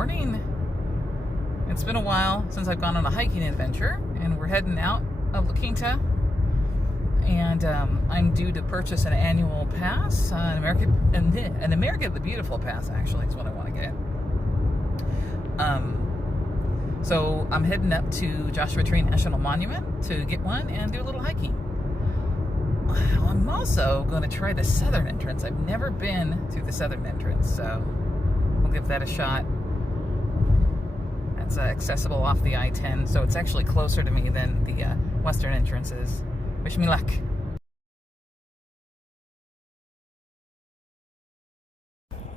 morning. It's been a while since I've gone on a hiking adventure, and we're heading out of La Quinta. And I'm due to purchase an annual pass, an America the Beautiful pass, actually, is what I want to get. So I'm heading up to Joshua Tree National Monument to get one and do a little hiking. I'm also going to try the southern entrance. I've never been through the southern entrance, so we'll give that a shot. That's accessible off the I-10, so it's actually closer to me than the western entrance is. Wish me luck.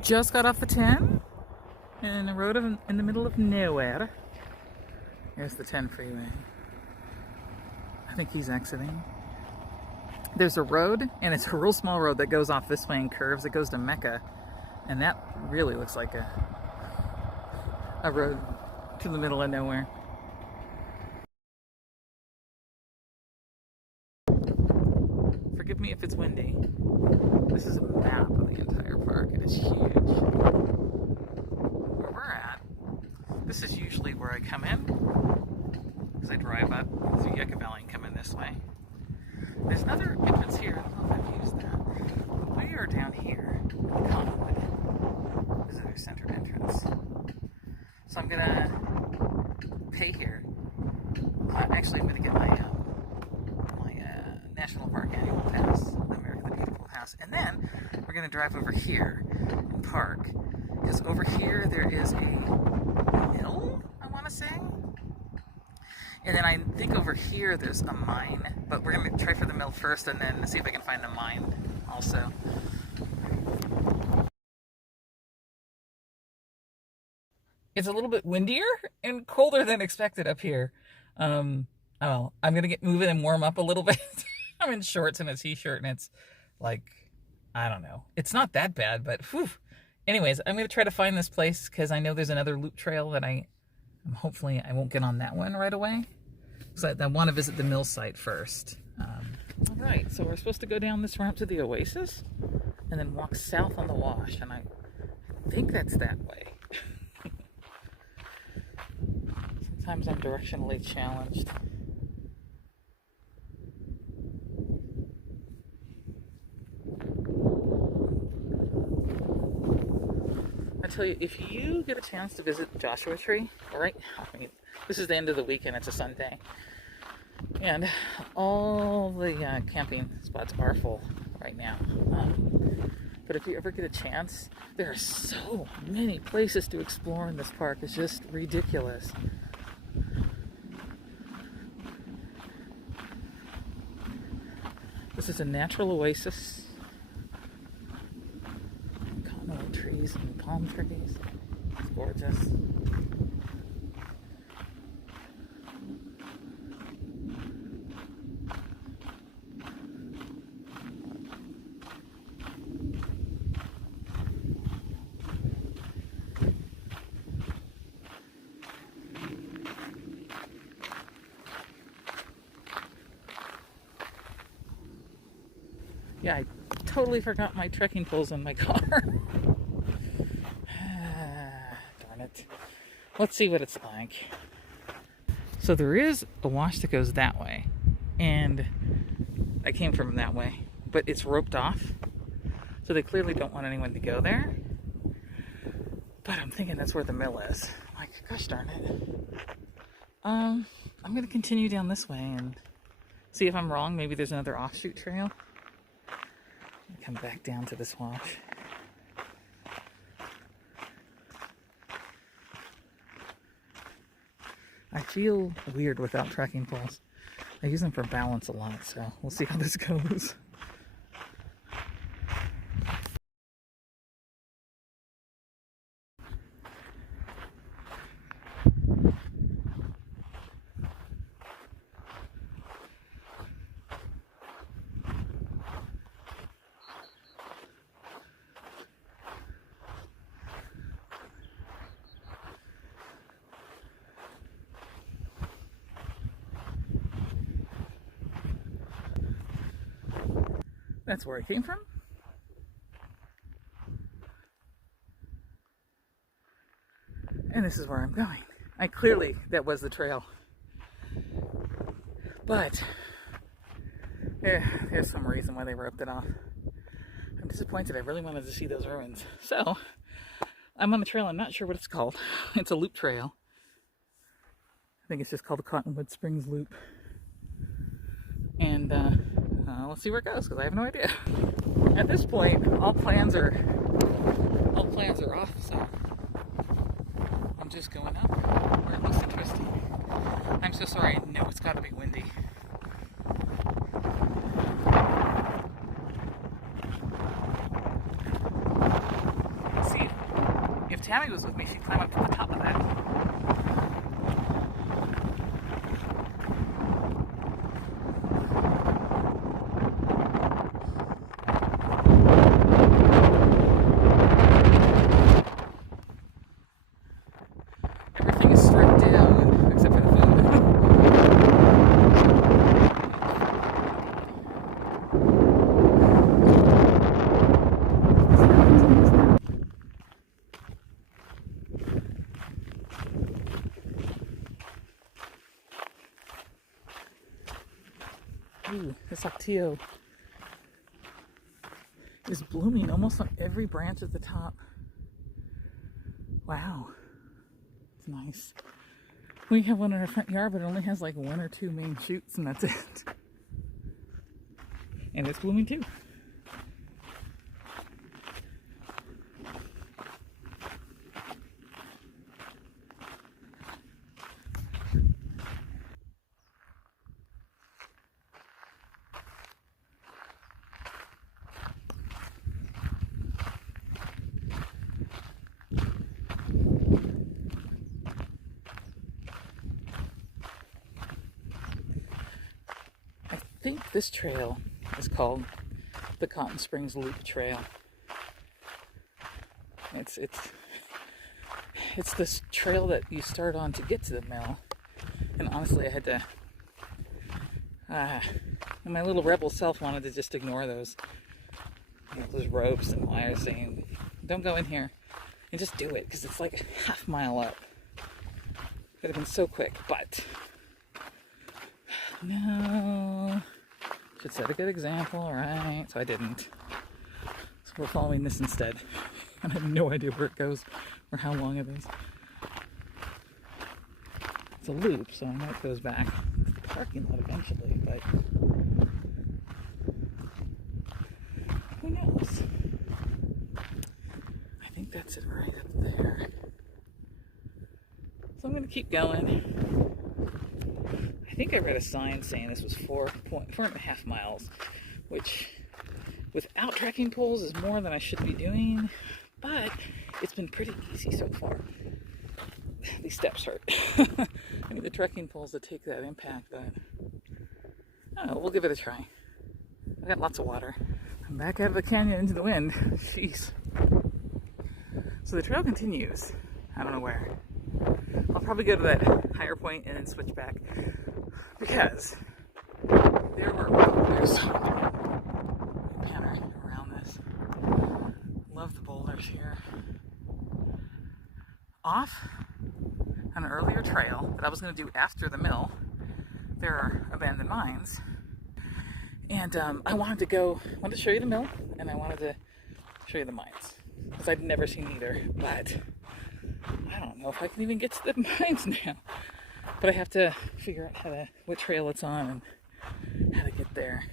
Just got off the 10 and a road in the middle of nowhere. Here's the 10 freeway. I think he's exiting. There's a road, and it's a real small road that goes off this way and curves. It goes to Mecca, and that really looks like a road to the middle of nowhere. Forgive me if it's windy. This is a map of the entire park. It is huge. Where we're at, this is usually where I come in, because I drive up through Yucca Valley and come in this way. There's another entrance here. I don't know if I've used that. We are down here in the Cottonwood Visitor Center entrance. So I'm gonna pay here. Actually, I'm gonna get my National Park annual pass, the America the Beautiful pass, and then we're gonna drive over here and park, because over here there is a mill, I want to say. And then I think over here there's a mine, but we're going to try for the mill first and then see if I can find the mine also. It's a little bit windier and colder than expected up here. I'm going to get moving and warm up a little bit. I'm in shorts and a t-shirt, and it's like, I don't know. It's not that bad, but whew. Anyways, I'm going to try to find this place because I know there's another loop trail that hopefully I won't get on that one right away. So I want to visit the mill site first. All right, so we're supposed to go down this ramp to the Oasis and then walk south on the Wash, and I think that's that way. Sometimes I'm directionally challenged. I tell you, if you get a chance to visit Joshua Tree, right? I mean, this is the end of the weekend. It's a Sunday, and all the camping spots are full right now. But if you ever get a chance, there are so many places to explore in this park. It's just ridiculous. This is a natural oasis. Cottonwood trees and palm trees. It's gorgeous. Yeah, I totally forgot my trekking poles in my car. Darn it. Let's see what it's like. So there is a wash that goes that way, and I came from that way, but it's roped off, so they clearly don't want anyone to go there. But I'm thinking that's where the mill is. I'm like, gosh darn it. I'm going to continue down this way and see if I'm wrong. Maybe there's another offshoot trail. Come back down to this wash. I feel weird without trekking poles. I use them for balance a lot, so we'll see how this goes. That's where I came from. And this is where I'm going. Clearly, that was the trail. But there's some reason why they roped it off. I'm disappointed. I really wanted to see those ruins. So, I'm on the trail. I'm not sure what it's called. It's a loop trail. I think it's just called the Cottonwood Springs Loop. And let's see where it goes, because I have no idea. At this point, all plans are off, so I'm just going up where it looks interesting. I'm so sorry. I know it's got to be windy. See, if Tammy was with me, she'd climb up to the top of that. Everything is stripped down, except for the food. Ooh, this Octio is blooming almost on every branch at the top. Wow. It's nice. We have one in our front yard, but it only has like 1 or 2 main shoots, and that's it. And it's blooming too. I think this trail is called the Cotton Springs Loop Trail. It's this trail that you start on to get to the mill. And honestly, I had to my little rebel self wanted to just ignore those ropes and wires saying, don't go in here, and just do it, because it's like a half-mile up. Could have been so quick, but no. Should set a good example, right? So I didn't. So we're following this instead. I have no idea where it goes or how long it is. It's a loop, so I know it goes back to the parking lot eventually, but who knows? I think that's it right up there. So I'm going to keep going. I think I read a sign saying this was 4.5 miles, which without trekking poles is more than I should be doing, but it's been pretty easy so far. These steps hurt. I need the trekking poles to take that impact, but oh, we'll give it a try. I've got lots of water. I'm back out of the canyon into the wind. Jeez. So the trail continues. I don't know where. I'll probably go to that higher point and then switch back, because there were boulders around this. Love the boulders here. Off on an earlier trail that I was going to do after the mill, there are abandoned mines, and I wanted to show you the mill, and I wanted to show you the mines, because I'd never seen either, but I don't know if I can even get to the mines now. But I have to figure out what trail it's on and how to get there.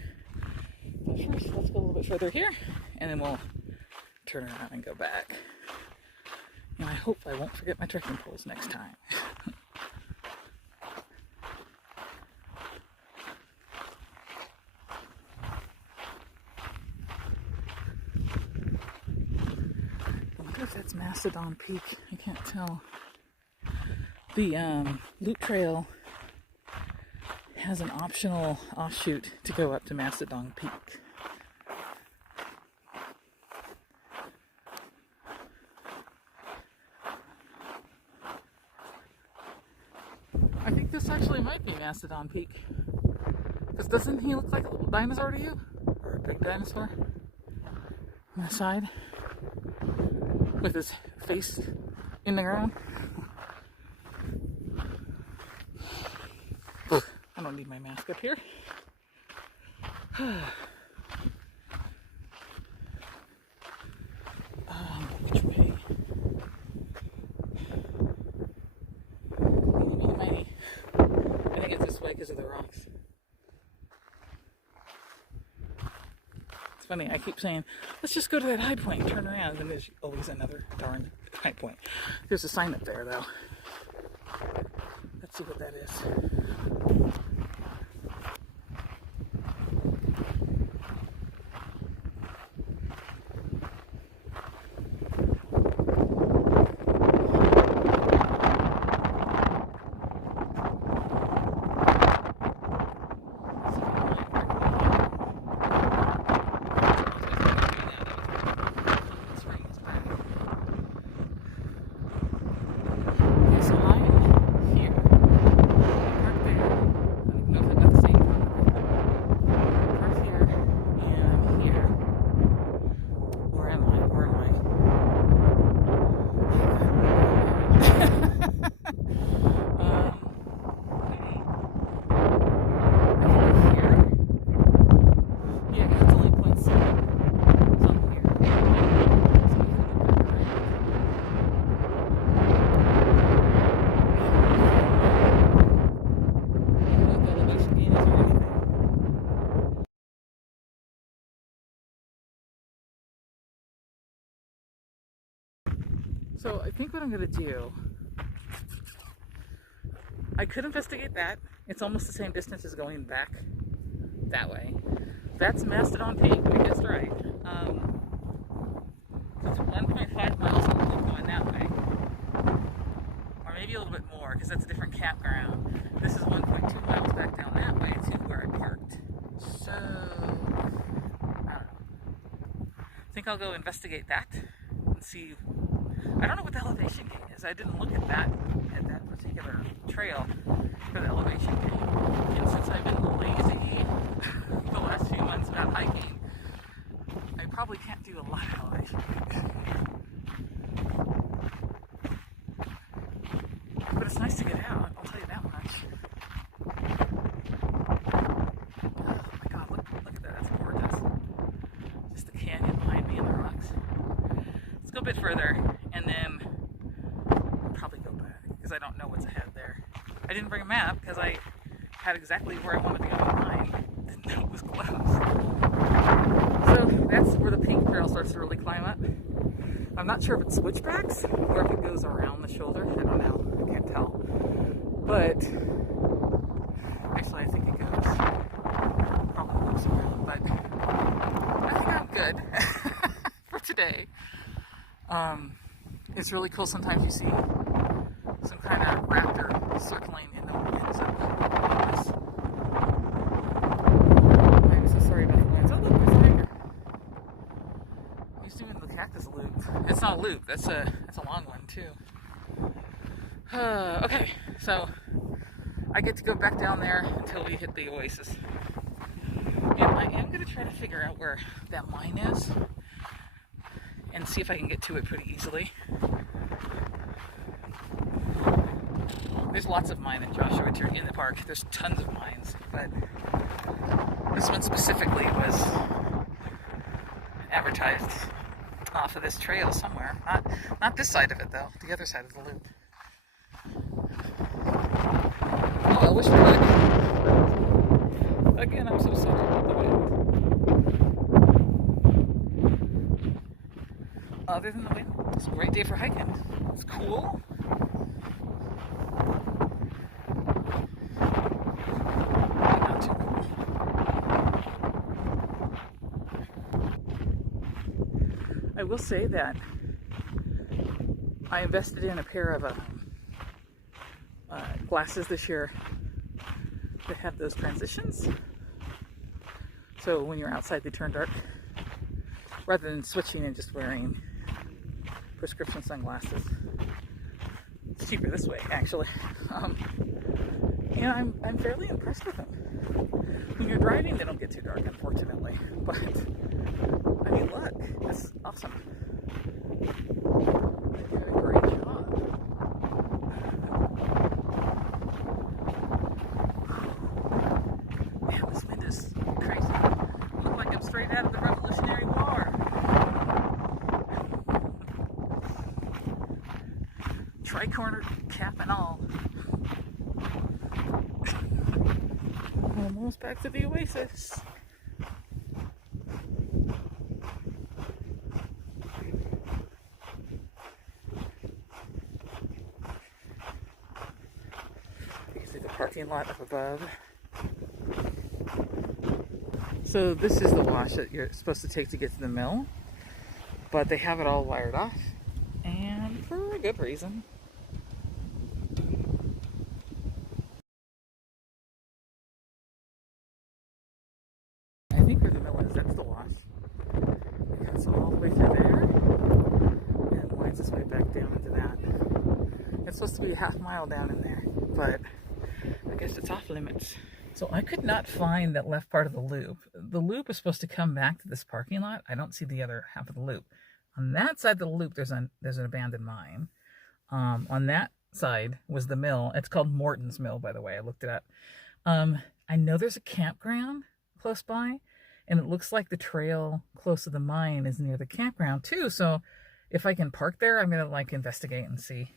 But first, let's go a little bit further here, and then we'll turn around and go back. And I hope I won't forget my trekking poles next time. I wonder if that's Mastodon Peak. I can't tell. The loop trail has an optional offshoot to go up to Mastodon Peak. I think this actually might be Mastodon Peak. Because doesn't he look like a little dinosaur to you? Or a big dinosaur? On the side? With his face in the ground? don't need my mask up here. Which way? I think it's this way because of the rocks. It's funny, I keep saying, let's just go to that high point, turn around, and then there's always another darn high point. There's a sign up there, though. Let's see what that is. So I think what I'm going to do, I could investigate that. It's almost the same distance as going back that way. That's Mastodon Peak, I guessed right. So it's 1.5 miles on the loop going that way. Or maybe a little bit more, because that's a different campground. This is 1.2 miles back down that way to where I parked. So, I don't know. I think I'll go investigate that and see. I don't know what the elevation gain is. I didn't look at that particular trail for the elevation gain. And since I've been lazy the last few months about hiking, I probably can't do a lot of elevation gains. But it's nice to get out, I'll tell you that much. Oh my god, look at that, that's gorgeous. Just the canyon behind me and the rocks. Let's go a bit further. And then I'll probably go back because I don't know what's ahead there. I didn't bring a map because I had exactly where I wanted to go in mind. Didn't know it was close. So that's where the pink trail starts to really climb up. I'm not sure if it switchbacks or if it goes around the shoulder. I don't know. I can't tell. But actually, I think it goes. Probably loops around. But I think I'm good for today. It's really cool. Sometimes you see some kind of raptor circling in the winds. I'm so sorry about the winds. Oh, look, there's a tiger. He's doing the cactus loop. It's not a loop. That's a long one too. Okay, so I get to go back down there until we hit the oasis. And I am going to try to figure out where that line is and see if I can get to it pretty easily. There's lots of mine in Joshua in the park. There's tons of mines, but this one specifically was advertised off of this trail somewhere. Not this side of it though, the other side of the loop. Oh, I wish we would. Again, I'm so sorry about the wind. Other than the wind, it's a great day for hiking. It's cool. Not too cool. I will say that I invested in a pair of glasses this year that have those transitions. So when you're outside, they turn dark, rather than switching and just wearing prescription sunglasses. It's cheaper this way, actually. And I'm fairly impressed with them. When you're driving, they don't get too dark, unfortunately. But I mean, look, it's awesome. They did a great job. tri-corner cap and all. Almost back to the oasis. You can see the parking lot up above. So this is the wash that you're supposed to take to get to the mill, but they have it all wired off, and for a good reason. I think where the mill is, that's the wash. It cuts all the way through there and winds its way back down into that. It's supposed to be a half mile down in there, but I guess it's off limits. So I could not find that left part of the loop. The loop is supposed to come back to this parking lot. I don't see the other half of the loop. On that side of the loop, there's an abandoned mine. On that side was the mill. It's called Morton's Mill, by the way. I looked it up. I know there's a campground close by, and it looks like the trail close to the mine is near the campground too. So if I can park there, I'm gonna investigate and see.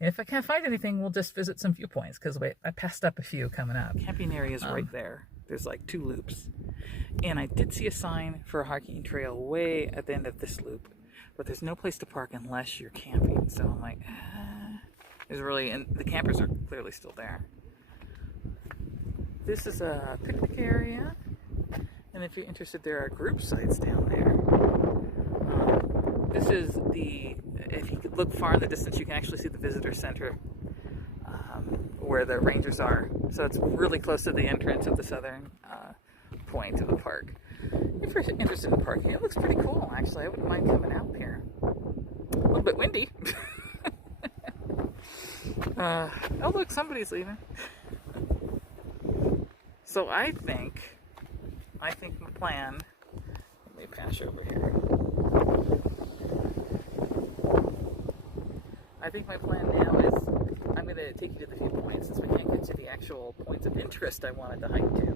And if I can't find anything, we'll just visit some viewpoints, because I passed up a few coming up. Camping area is right there. There's like 2 loops. And I did see a sign for a hiking trail way at the end of this loop, but there's no place to park unless you're camping. So I'm like, there's really, and the campers are clearly still there. This is a picnic area. And if you're interested, there are group sites down there. This is if you could look far in the distance, you can actually see the visitor center where the rangers are. So it's really close to the entrance of the southern point of the park. If you're interested in parking, it looks pretty cool, actually. I wouldn't mind coming out here. A little bit windy. Oh, look, somebody's leaving. So I think my plan, let me pass over here. I think my plan now is I'm going to take you to the viewpoints, since we can't get to the actual points of interest I wanted to hike to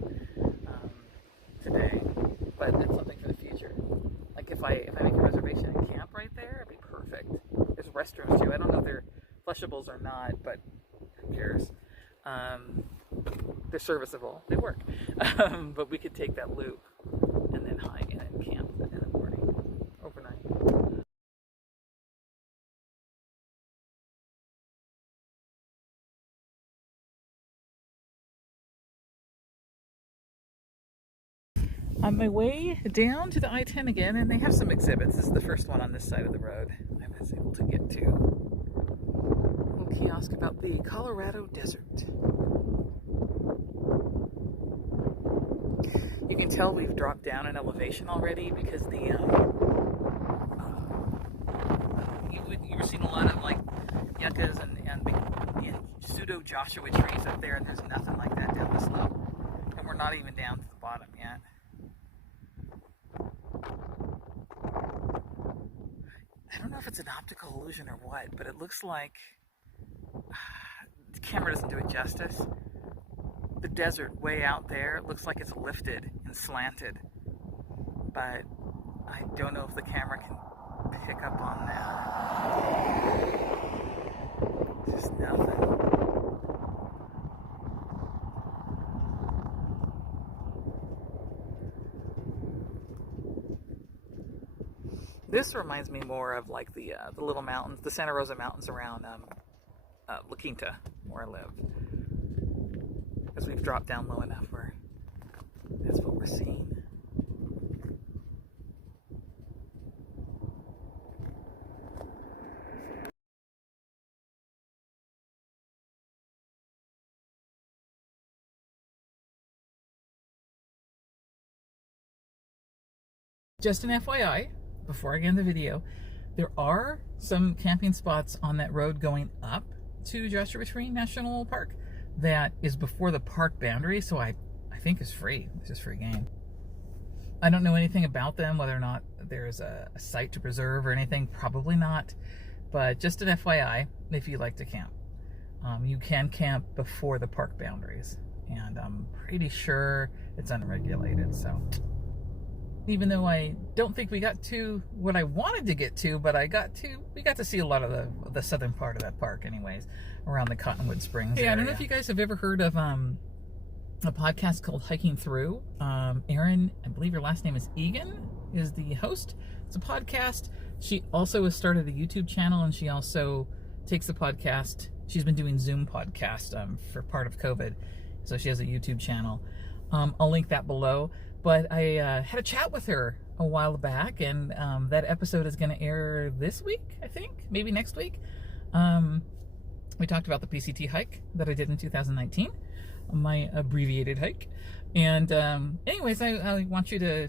today. But that's something for the future. Like if I make a reservation and camp right there, it'd be perfect. There's restrooms too. I don't know if they're flushables or not, but who cares? They're serviceable. They work. But we could take that loop and then hike and then camp in the morning, overnight. On my way down to the I-10 again, and they have some exhibits. This is the first one on this side of the road I was able to get to. A little kiosk about the Colorado desert. You can tell we've dropped down in elevation already, because the you were seeing a lot of like yuccas and pseudo Joshua trees up there, and there's nothing like that down the slope, and we're not even down to the bottom yet. I don't know if it's an optical illusion or what, but it looks like the camera doesn't do it justice. The desert way out there looks like it's lifted and slanted, but I don't know if the camera can pick up on that. Just nothing. This reminds me more of like the little mountains, the Santa Rosa Mountains around La Quinta, where I live. As we've dropped down low enough where that's what we're seeing. Just an FYI, before I get in the video, there are some camping spots on that road going up to Joshua Tree National Park that is before the park boundary, so I think is free. It's just free game. I don't know anything about them, whether or not there's a site to preserve or anything. Probably not, but just an FYI if you like to camp. You can camp before the park boundaries, and I'm pretty sure it's unregulated, so even though I don't think we got to what I wanted to get to, but we got to see a lot of the southern part of that park anyways, around the Cottonwood Springs area. I don't know if you guys have ever heard of a podcast called Hiking Through. Erin, I believe your last name is Egan, is the host. It's a podcast. She also has started a YouTube channel, and she also takes the podcast. She's been doing Zoom podcast for part of COVID, so she has a YouTube channel. I'll link that below. But I had a chat with her a while back, and that episode is going to air this week, I think, maybe next week. We talked about the PCT hike that I did in 2019, my abbreviated hike. And anyways, I want you to,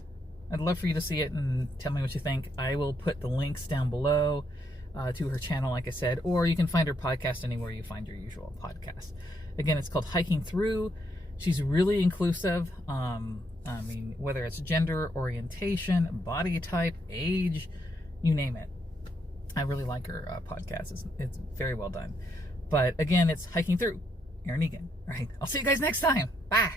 I'd love for you to see it and tell me what you think. I will put the links down below to her channel, like I said, or you can find her podcast anywhere you find your usual podcast. Again, it's called Hiking Through. She's really inclusive. I mean, whether it's gender, orientation, body type, age, you name it. I really like her podcast. It's very well done. But again, it's Hiking Through. Erin Egan. All right. I'll see you guys next time. Bye.